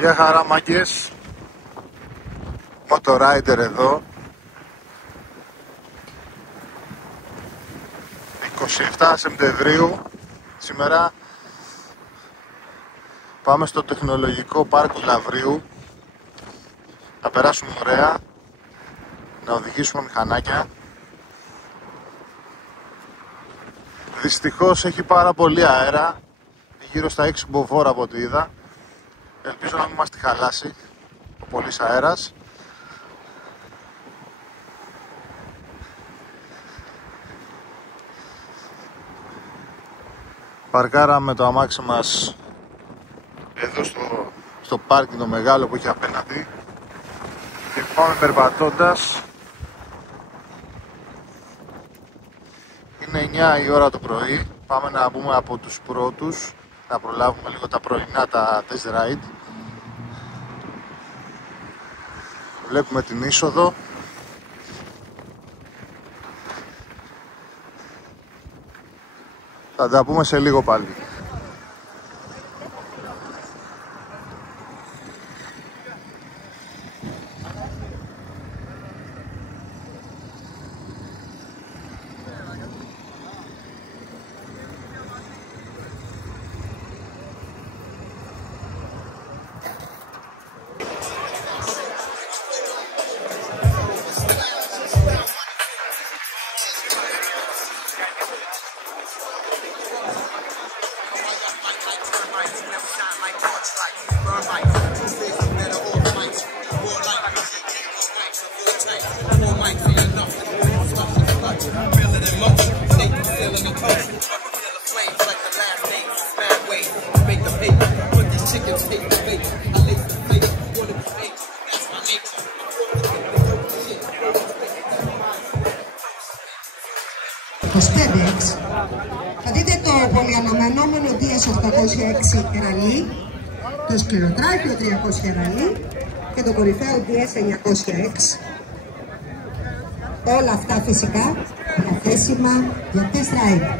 Γεια χαρά μάγκες, Motorider εδώ. 27 Σεπτεμβρίου σήμερα. Πάμε στο τεχνολογικό πάρκο Λαυρίου. Θα περάσουμε ωραία, να οδηγήσουμε μηχανάκια. Δυστυχώς έχει πάρα πολύ αέρα, γύρω στα 6 μποφόρ από ό,τι είδα. Ελπίζω να μην μας τη χαλάσει ο πολύς αέρας. Παρκάραμε το αμάξι μας εδώ στο πάρκινγκ το μεγάλο που έχει απέναντι και πάμε περπατώντας. Είναι 9 η ώρα το πρωί, πάμε να μπούμε από τους πρώτους, να προλάβουμε λίγο τα πρωινά, τα test ride. Βλέπουμε την είσοδο. Θα τα πούμε σε λίγο πάλι. Θα δείτε το πολυαναμενόμενο DS806 ραλί, το σκληροτράχιο 300 ραλί και το κορυφαίο DS900X. Όλα αυτά φυσικά διαθέσιμα για test ride.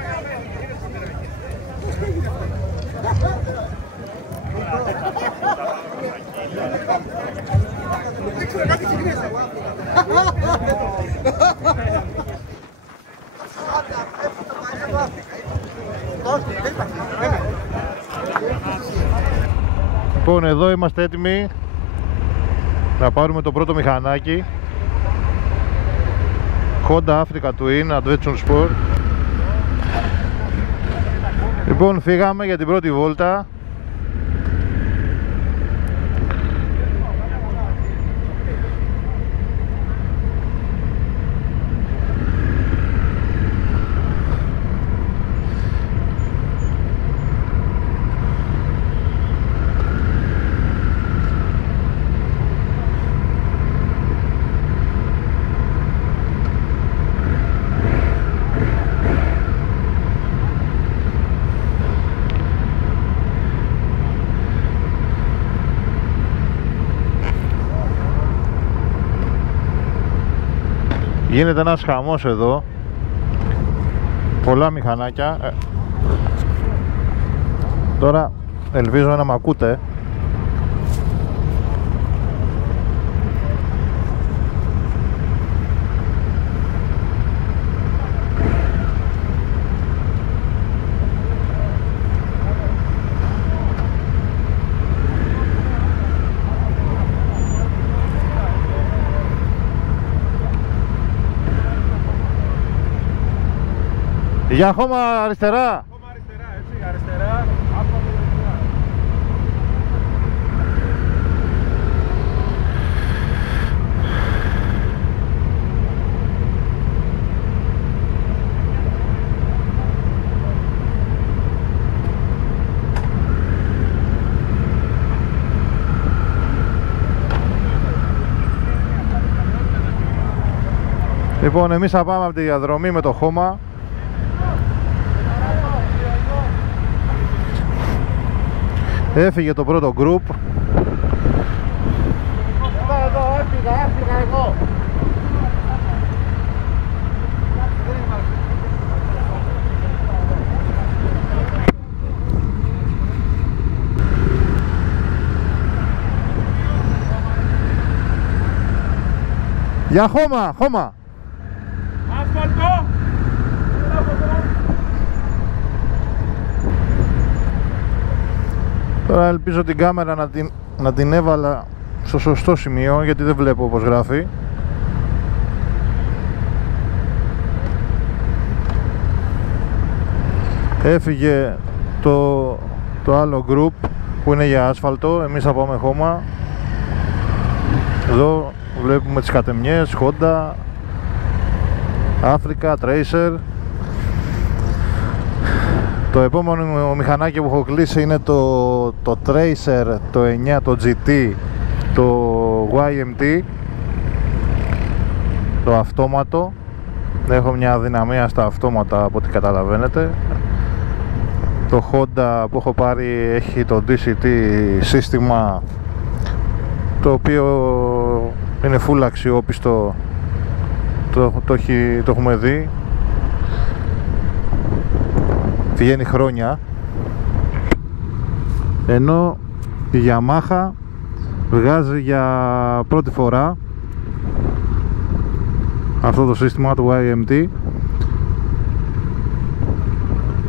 Λοιπόν, εδώ είμαστε έτοιμοι να πάρουμε το πρώτο μηχανάκι, Honda Africa Twin Adventure Sport. Λοιπόν, φύγαμε για την πρώτη βόλτα. Γίνεται ένας χαμός εδώ, πολλά μηχανάκια. Τώρα ελπίζω να μ' ακούτε. Για χώμα αριστερά. Χώμα αριστερά, έτσι, αριστερά. Λοιπόν, εμείς θα πάμε από τη διαδρομή με το χώμα. Έφυγε το πρώτο γκρουπ. Εδώ, έφυγα εγώ. Για χώμα, χώμα. Άσφαλτο. Τώρα ελπίζω την κάμερα να την έβαλα στο σωστό σημείο, γιατί δεν βλέπω όπως γράφει. Έφυγε το άλλο group που είναι για άσφαλτο, εμείς θα πάμε χώμα. Εδώ βλέπουμε τις κατεμιές, Honda, Africa, Tracer. Το επόμενο μηχανάκι που έχω κλείσει είναι το Tracer, το 9, το GT, το YMT, το αυτόματο. Έχω μια αδυναμία στα αυτόματα από ό,τι καταλαβαίνετε. Το Honda που έχω πάρει έχει το DCT σύστημα, το οποίο είναι full αξιόπιστο, το έχουμε δει, πηγαίνει χρόνια. Ενώ η Yamaha βγάζει για πρώτη φορά αυτό το σύστημα του YMT.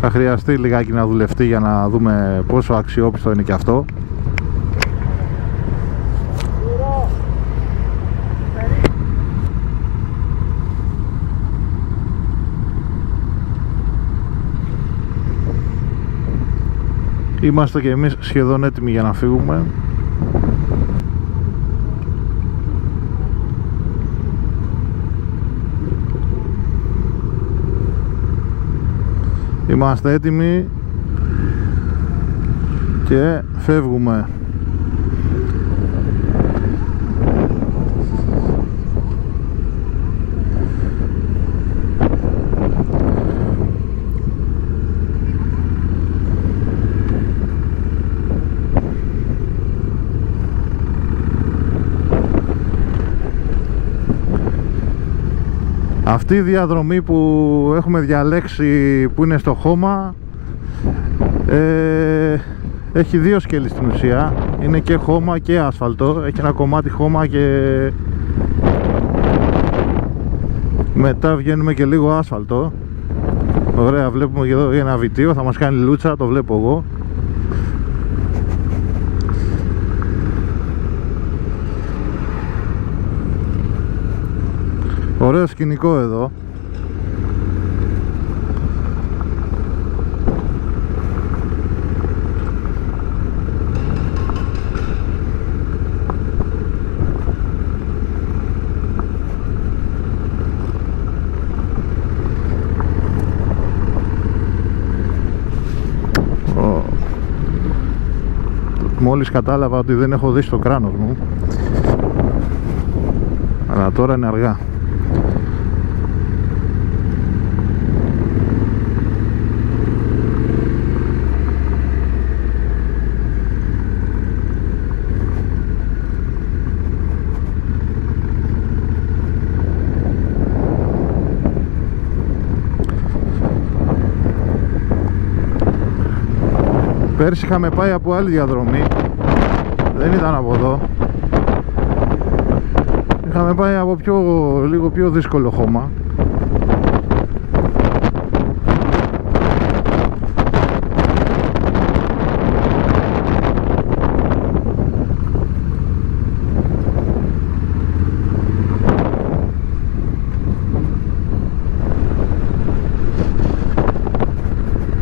Θα χρειαστεί λιγάκι να δουλευτεί για να δούμε πόσο αξιόπιστο είναι και αυτό. Είμαστε και εμείς σχεδόν έτοιμοι για να φύγουμε. Είμαστε έτοιμοι και φεύγουμε. Αυτή η διαδρομή που έχουμε διαλέξει, που είναι στο χώμα, έχει δύο σκέλη στην ουσία. Είναι και χώμα και άσφαλτο. Έχει ένα κομμάτι χώμα και μετά βγαίνουμε και λίγο άσφαλτο. Ωραία, βλέπουμε και εδώ ένα βιτίο, θα μας κάνει λούτσα, το βλέπω εγώ. Ωραίο σκηνικό εδώ. Μόλις κατάλαβα ότι δεν έχω δει στο κράνος μου, αλλά τώρα είναι αργά. Πέρσι είχαμε πάει από άλλη διαδρομή, δεν ήταν από εδώ. Είχαμε πάει από λίγο πιο δύσκολο χώμα.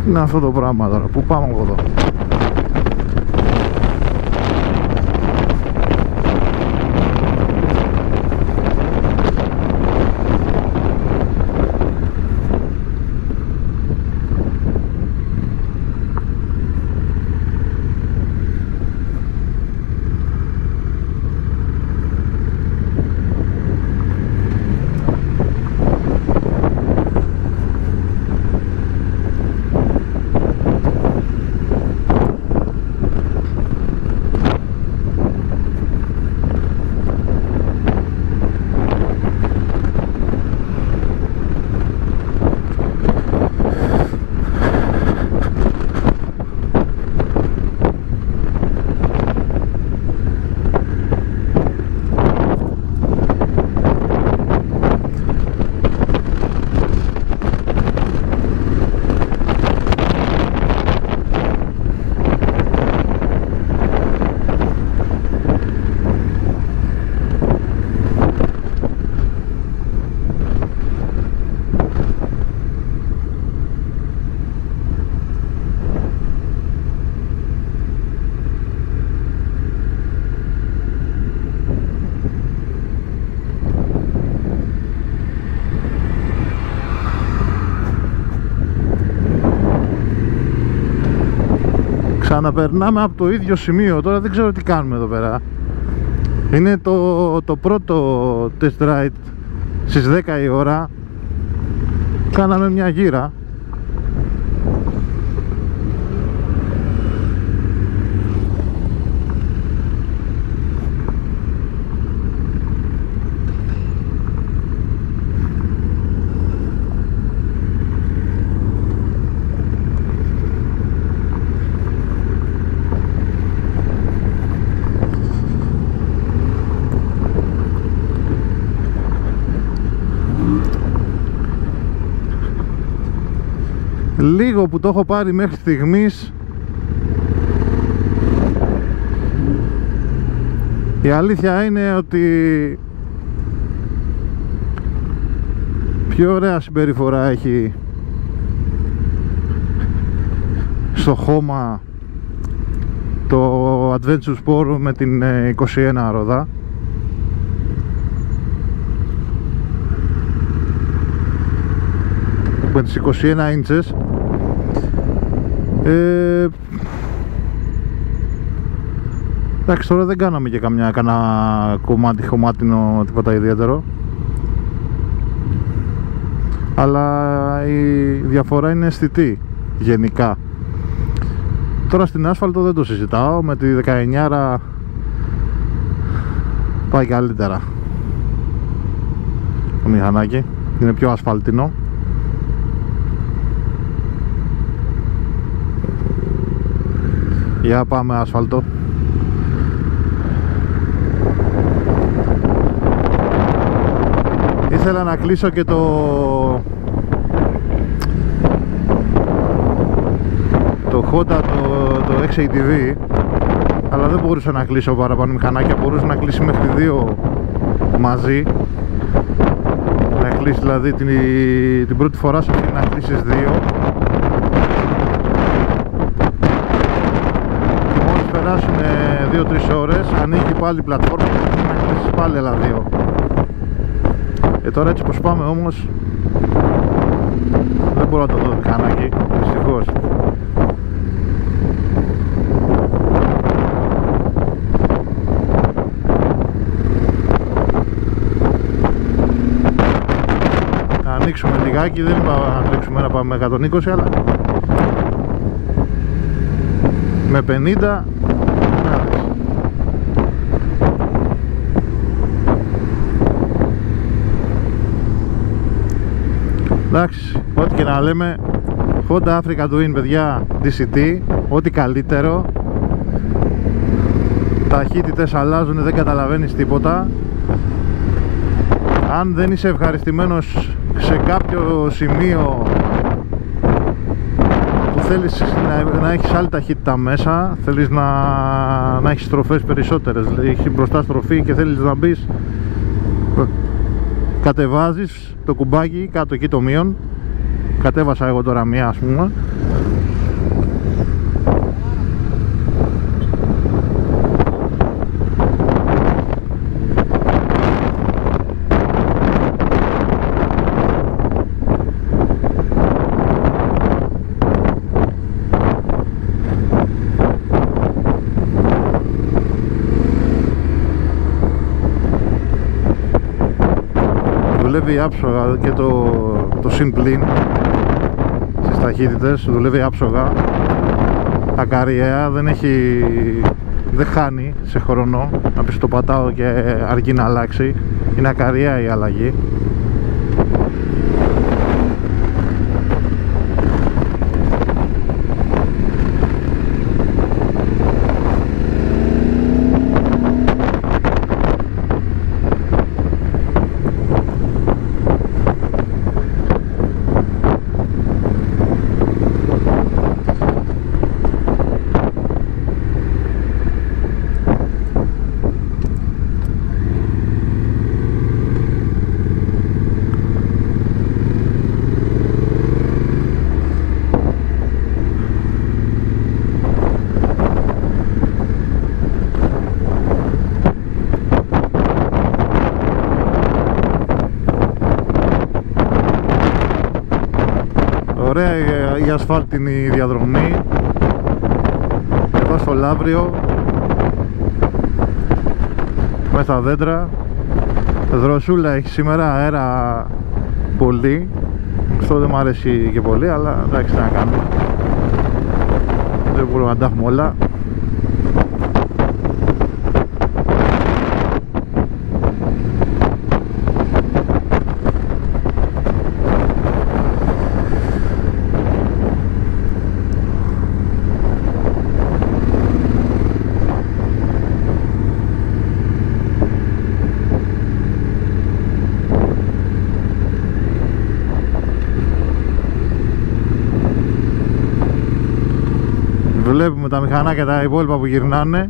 Είναι αυτό το πράγμα τώρα, πού πάμε από εδώ? Ξαναπερνάμε από το ίδιο σημείο. Τώρα δεν ξέρω τι κάνουμε εδώ πέρα. Είναι το πρώτο test ride στις 10 η ώρα. Κάναμε μια γύρα. Λίγο που το έχω πάρει μέχρι στιγμής, η αλήθεια είναι ότι πιο ωραία συμπεριφορά έχει στο χώμα το Adventure Sport με την 21 ρόδα. Με τις 21 ίντσες. Εντάξει, τώρα δεν κάναμε και κανένα χωμάτινο τίποτα ιδιαίτερο, αλλά η διαφορά είναι αισθητή γενικά. Τώρα στην άσφαλτο δεν το συζητάω, με τη 19 πάει καλύτερα το μηχανάκι, είναι πιο ασφαλτινό. Για πάμε άσφαλτο. Ήθελα να κλείσω και το Honda το XATV, αλλά δεν μπορούσα να κλείσω παραπάνω μηχανάκια. Μπορούσα να κλείσει μέχρι 2 μαζί. Να κλείσει δηλαδή την πρώτη φορά σου να κλείσεις 2. Περάσουν 2-3 ώρες, ανοίγει πάλι η πλατφόρμα και να κλείσεις πάλι άλλα 2. Τώρα έτσι πως πάμε όμως δεν μπορώ να το δω μηχανάκι, δυστυχώς. Να ανοίξουμε λιγάκι, δεν είπα να τρέξουμε να πάμε με 120, αλλά με 50. Εντάξει, ό,τι και να λέμε, Honda Africa Twin, παιδιά, DCT, ό,τι καλύτερο. Ταχύτητες αλλάζουν, δεν καταλαβαίνεις τίποτα. Αν δεν είσαι ευχαριστημένος σε κάποιο σημείο που θέλεις να έχεις άλλη ταχύτητα μέσα, θέλεις να έχεις στροφές περισσότερες, έχει μπροστά στροφή και θέλεις να μπεις, κατεβάζεις το κουμπάκι κάτω εκεί το μείον. Κατέβασα εγώ τώρα μία, ας πούμε. Δουλεύει άψογα και το συμπλήν στις ταχύτητες, δουλεύει άψογα, ακαριέα, δεν χάνει σε χρόνο, να πεις το πατάω και αργεί να αλλάξει, είναι ακαριέα η αλλαγή. Ωραία η ασφάλτινη διαδρομή. στο Λαύριο, μέσα στα δέντρα. Δροσούλα έχει σήμερα, αέρα πολύ. Αυτό δεν μου αρέσει και πολύ, αλλά εντάξει, τι να κάνουμε, δεν μπορούμε να τα έχουμε όλα. Βλέπουμε τα μηχανάκια τα υπόλοιπα που γυρνάνε.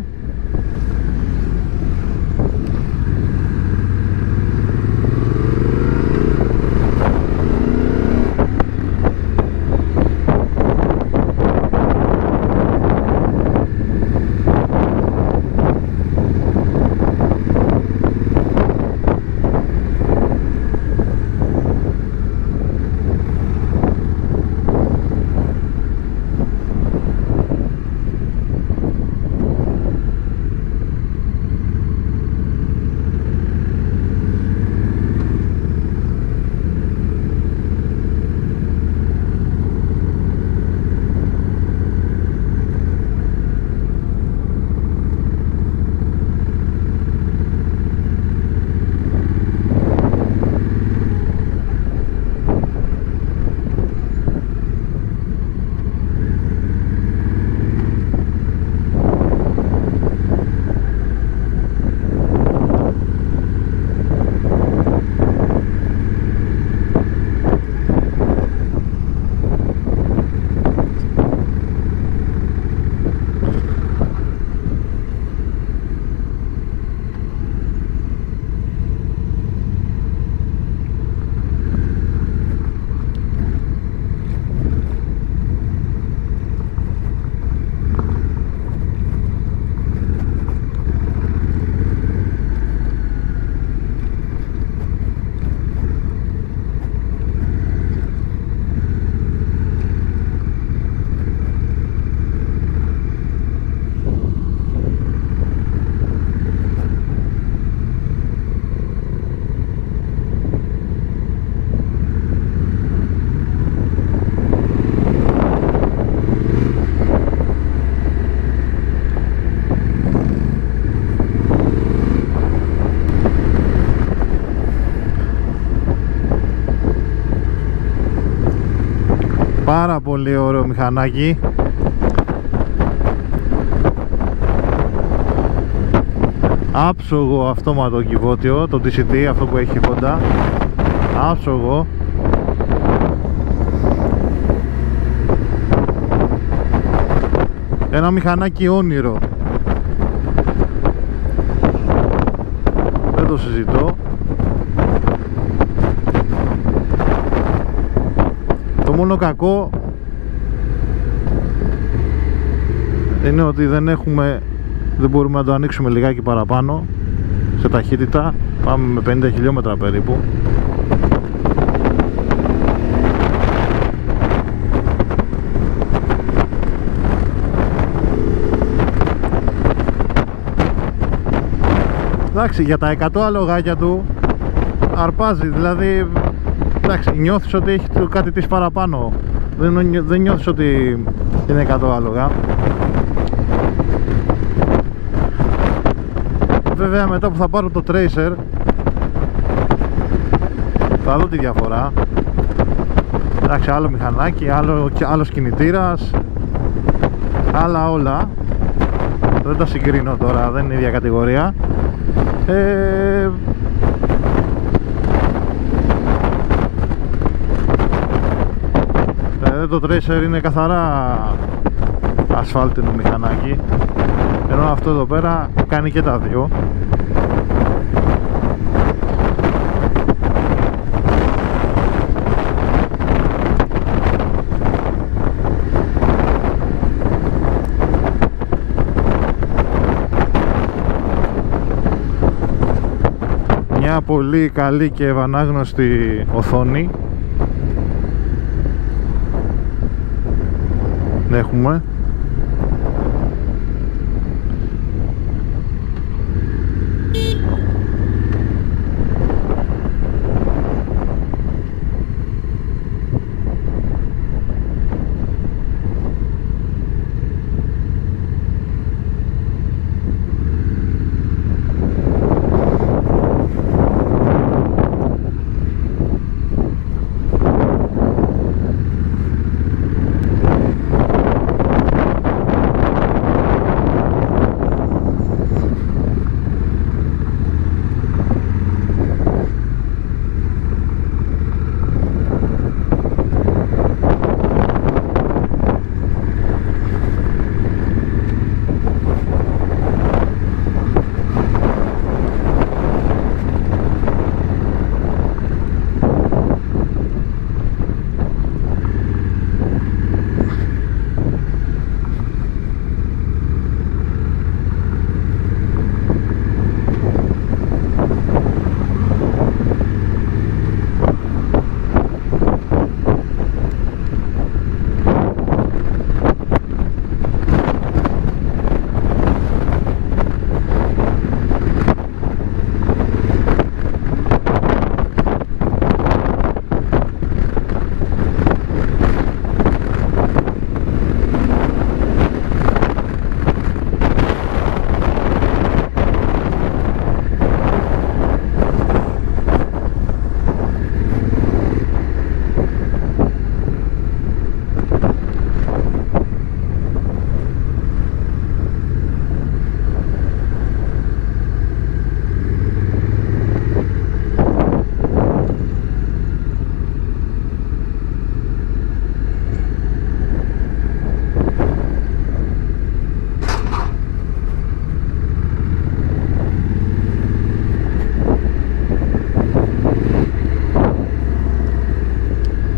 Πάρα πολύ ωραίο μηχανάκι. Άψογο αυτόματο κυβότιο, το DCT, αυτό που έχει κοντά. Άψογο. Ένα μηχανάκι όνειρο. Δεν το συζητώ. Το μόνο κακό είναι ότι δεν μπορούμε να το ανοίξουμε λιγάκι παραπάνω σε ταχύτητα. Πάμε με 50 χιλιόμετρα περίπου. Εντάξει, για τα 100 αλογάκια του αρπάζει, δηλαδή εντάξει, νιώθεις ότι έχει κάτι της παραπάνω. Δεν νιώθεις ότι είναι 100 άλογα. Βέβαια μετά που θα πάρω το Tracer θα δω τη διαφορά. Εντάξει, άλλο μηχανάκι, άλλος κινητήρας, άλλα όλα. Δεν τα συγκρίνω τώρα, δεν είναι η ίδια κατηγορία. Το Tracer είναι καθαρά ασφάλτινο μηχανάκι, ενώ αυτό εδώ πέρα κάνει και τα δύο. Μια πολύ καλή και ευανάγνωστη οθόνη έχουμε.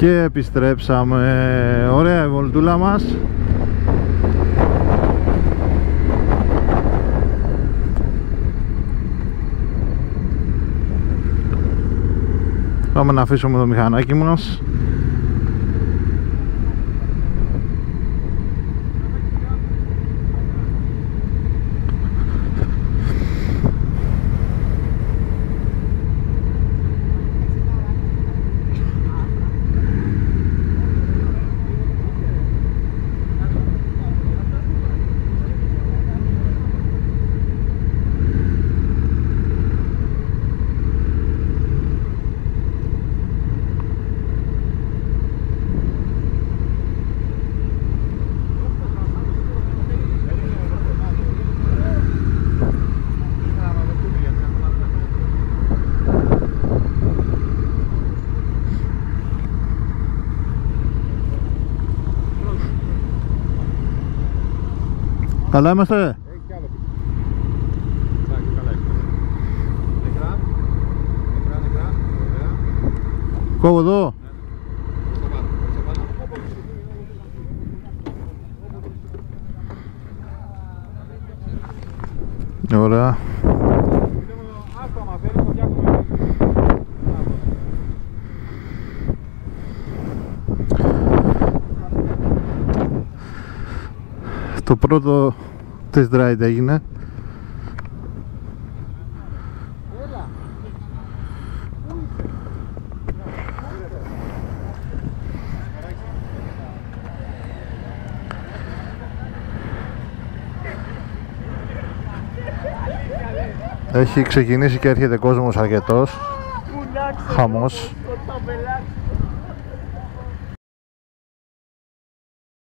Και επιστρέψαμε. Ωραία η βολτούλα μας. Πάμε να αφήσουμε το μηχανάκι μας. Καλά είμαστε. Έχει κι άλλο πίσω. Εντάξει, καλά έχει. Νεκρά. Ωραία. Κόβω εδώ. Ωραία. Το πρώτο test ride έγινε. Έχει ξεκινήσει και έρχεται κόσμος αρκετός. Χαμός.